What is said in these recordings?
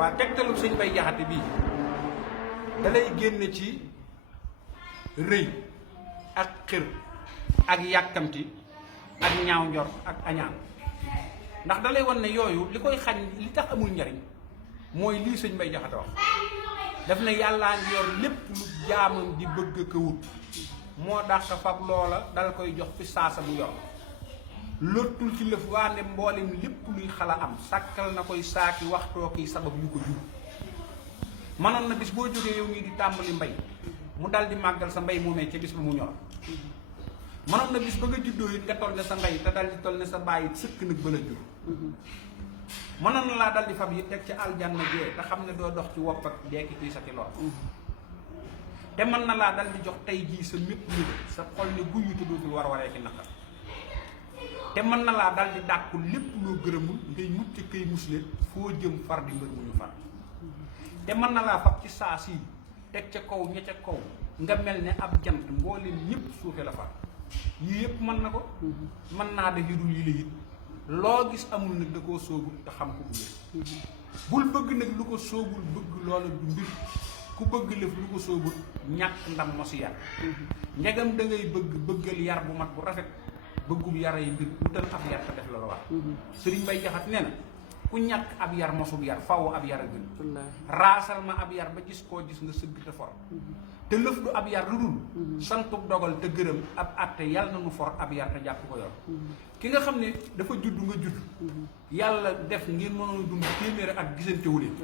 waa tegtalu sëñ Bay Jaxate bii dalay génne ci rëy ak xër ak yàkkamti ak ñaaw njort ak añaan ndax dalay wan ne yooyu li koy xañ li tax amul njariñ mooy lii sëñ Bay Jaxate wax daf ne yàllaa ngi yor lépp lu jaamam di bëgg ko wut moo dàq fab loola dal koy jox fi saasa bu yor lottul ci lëf waande mboolem lépp luy xala am sàkkal na koy saaki waxtoo kiy sabab yu ko jur manoon na bis boo jógee yow ñii di tàmbali mbay mu dal di màggal sa mbay moomee ca bis ba mu ñor manoon na bis ba nga juddoo it nga toll ne sa mbay te dal di toll ne sa bàyyi sëkk nag ba la jur mënoon na laa dal di fab yi teg ci aljanna jee te xam ne doo dox ci wopp ak deeki kii sa ki lool te mën na laa dal di jox tey jii sa mépp ni sa xol ne guyu te dootul war waree ki naqar te mën na laa dal di dàkku lépp loo gërëmul ngay mucc kay musle foo jëm far di mbër mu ñu far te mën na laa fab ci saa si teg ca kaw ña ca kaw nga mel ne ab jant mboolem ñëpp suufe la far yii yëpp mën na ko mën naa def yu dul yi la it loo gis amul nag da koo soobul te xam ko bu wér bul bëgg nag lu ko soobul bëgg loola du mbir ku bëgg lëf lu ko soobul ñàkk ndam mosi yar njegam da ngay bëggal yar bu mat bu rafet bëggub yara yi mbir wutal ab yar te def la la wax sëriñ Bay Jaxate nee na ku ñàkk ab yar mosub yar faw ab yar a gën raasal ma ab yar ba gis koo gis nga sëgg te for te lëf du ab yar lu dul santub dogal te gërëm ab atte yàlla na nu for ab yar te jàpp ko yor ki nga xam ne dafa judd nga judd yàlla def ngeen mënoon dund téeméeri at gisante wu leen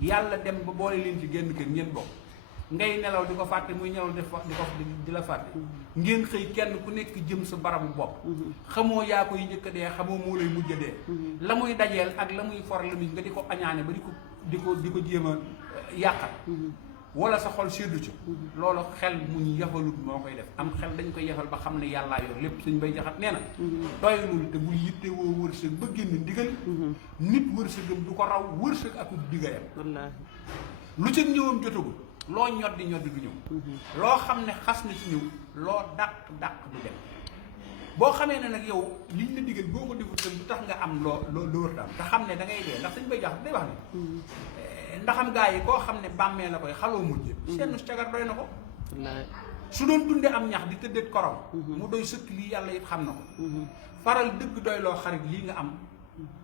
yàlla dem ba boole leen ci génn kër ngeen bokk ngay nelaw di ko fàtte muy nelaw di la fàtte ngeen xëy kenn ku nekk jëm sa barabu bopp xamoo yaa koy njëkk a dee xamoo moo lay mujj a dee la muy dajeel ak la muy for la muy nga di ko añaane ba di ko jéem a yàqal wala sa xol seddu ci loolu xel mu ñu yafalut moo koy def am xel dañ koy yafal ba xam ne yàllaa yor lépp sëñ Bay Jaxate nee na doylul te bul yitte woo wërsëg ba génn ndigal nit wërsëgam du ko raw wërsëg akub digayam lu ca ñëwam jotagul loo ñoddi du ñëw loo xam ne xas na ci ñëw loo dàq du dem boo xamee ne nag yow liñ la digal boo ko defut tam du tax nga am loo wërta am te xam ne da ngay dee ndax sëñ Bay Jaxate day wax ne ndaxam gaa yi koo xam ne bàmmee la koy xaloo mujje seen cagar doy na ko su doon dunde am ñax di tëddët korom mu doy sëkk lii yàlla it xam na ko faral dëgg doy loo xarit lii nga am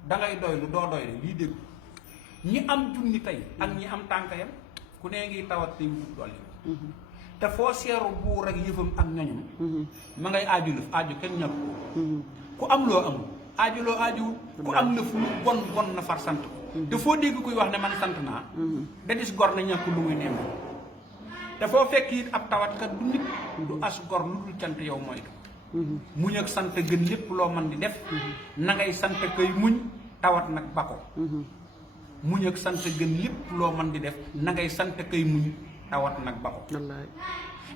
dangay doylu doo doy lii dëgg ñi am junni tey ak ñi am tànkayam ku nee ngi tawat tey wut dolli te foo seeru buur ak yëfam ak ñoñum ma ngay aaju lëf aaju kenn ñàkk ku am loo amul aaju loo aajuwul ku am lëf lu bon na far sant ko te foo dégg kuy wax ne man sant naa da dis gor na ñàkk lu muy nemm te foo fekk it ab tawatkat du nit du as gor lu dul cant yow moytu muñ ak sant gën lépp loo man di def na ngay sant kay muñ tawat nag ba ko muñ ak sant gën lépp loo man di def na ngay sant kay muñ tawat nag ba ko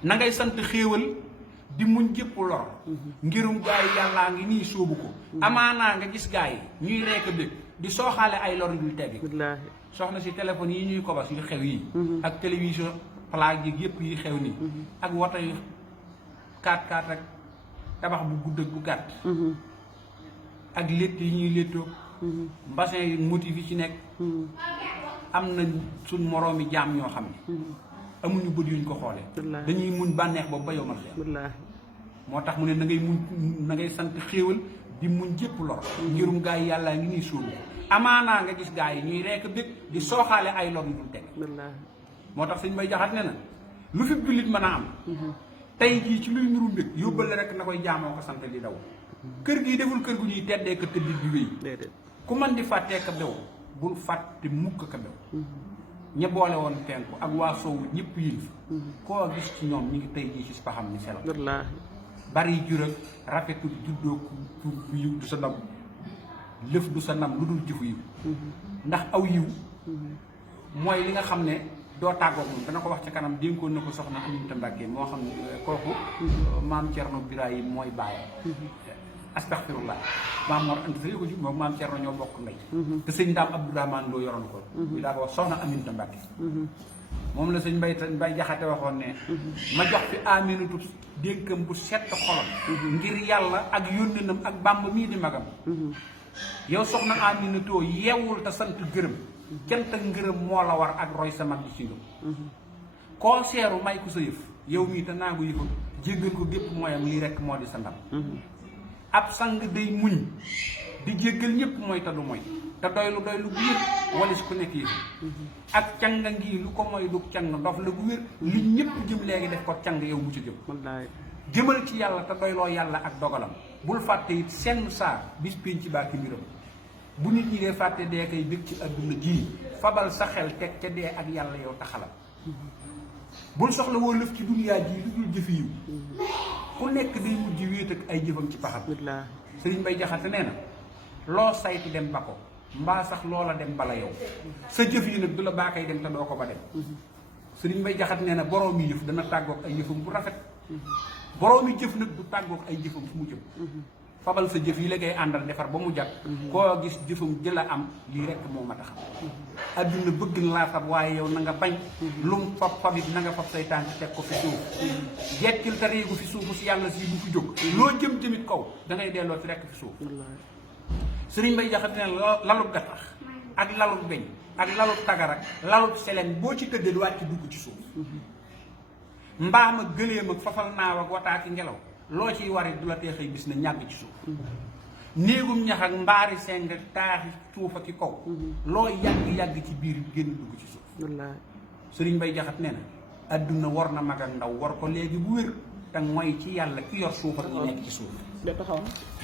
na ngay sant xéewal di muñ jëpp lor ngirum gaa yi yàllaa ngi nii sóobu ko amaanaa nga gis gaa yi ñuy rekk bég di sooxaale ay lor yu dul teggi soxna si téléphone yi ñuy kobas yu xew yi ak télévision plaque yi yëpp yi xew nii ak woto yu 4x4 ak tabax bu gudd ak bu gàtt ak létt yi ñuy léttoo bassin yi motif yi ci nekk am na suñ moroomi jaam ñoo xam ne amuñu bët yuñ ko xoolee dañuy muñ bànneex boobu ba yow mal moo tax mu ne na ngay muñ na ngay sant xéewal di muñ jëpp lor ngirum gaa yi yàlla ngi nii sóobu amaanaa nga gis gaa yi ñuy rekk bég di sooxaale ay lor yu dul teg moo tax sëñ Bay Jaxate ne na lu fi jullit mën a am tey jii ci luy nuru mbég yóbbale rek na koy jaamoo ko sant di daw kër gii deful kër gu ñuy teddee ka tëdd di wéy ku man di fàttee ka bew bul fàtte mukk ka bew ña boole woon penku ak waa soowu ñëpp yilif koo gis ci ñoom ñi ngi tey jii ci paxam ni selo bari jural rafetul juddoo ku yiw du sa ndam lëf du sa ndam lu dul jëfu yiw ndax aw yiw mooy li nga xam ne doo tàggoog moom dana ko wax ca kanam dénkoon na ko soxna Aminata Mbàkke moo xam ne kooku maam Cerno Birahim mooy bàyyi astaghfirullah maam Mor Anta Sali ko ji moom maam Cerno ñoo bokk ndey te sëñ Daam Abdourahmane loo yoroon ko bi daa ko wax soxna Aminata Mbàkke moom la sëñ Bay Jaxate waxoon ne ma jox fi Aminatu dénkam bu sett xolam ngir yàlla ak yónnenam ak Bàmba mii di magam yow soxna Aminatoo yeewul te sant gërëm cant ak ngërëm moo la war ak roy sa mag ji ci ngëm koo seeru may ko sa yëf yow mii te naagu yëfam jéggal ko gépp mooyam lii rekk moo di sa ndam ab sang day muñ di jéggal ñëpp mooy te du mooy te doylu bu wér walis ku nekk yëf ak canga ngi lu ko mooy du cang dof la gu wér li ñëpp jëm léegi def ko cang yow mu ci jëm jëmal ci yàlla te doyloo yàlla ak dogalam bul fàtte it senn saa bis pénc ci baaki mbiram bu nit ñi dee fàtte dee kay dëkk ci adduna ji fabal sa xel teg ca dee ak yàlla yow taxalam bul soxla woo lëf ci duniyaa ji lu dul jëfi yiw ku nekk day mujj wéet ak ay jëfam ci paxam sëriñ Mbay Jaxate nee na loo saytu dem ba ko mbaa sax loola dem bala yow sa jëf yi nag du la baakay dem te doo ko ba dem sëriñ Mbay Jaxate nee na boroomi yëf dana tàggoog ay yëfam bu rafet boroomi jëf nag du tàggoog ay jëfam fu mu jëm fabal sa jëf yi la ngay àndal defar ba mu jag koo gis jëfam jëla am lii rekk moo ma tax adduna bëgg na laa fab waaye yow na nga bañ lum fabit na nga fab say tànk teg ko fi suuf jekkil te réegu fi suufu si yàlla si bu fi jóg loo jëm tamit kaw da ngay delloo ci rekk fi suuf sëriñ Mbay Jaxate ne lalub gattax ak lalub beñ ak lalub tagar ak lalub selen boo ci tëddee du wàcc dugg ci suuf mbaam ak gëléem ak fafal naaw ak wataaki ngelaw loo ciy warit du la teexee bis na ñàgg ci suuf néegum ñax ak mbaari seng taaxi suuf ak i kaw loo yàgg ci biir génn dugg ci suuf sëriñ Mbay Jaxate nee na adduna war na mag ak ndaw war ko léegi bu wér te mooy ci yàlla ki yor suuf ak ñi nekk ci suuf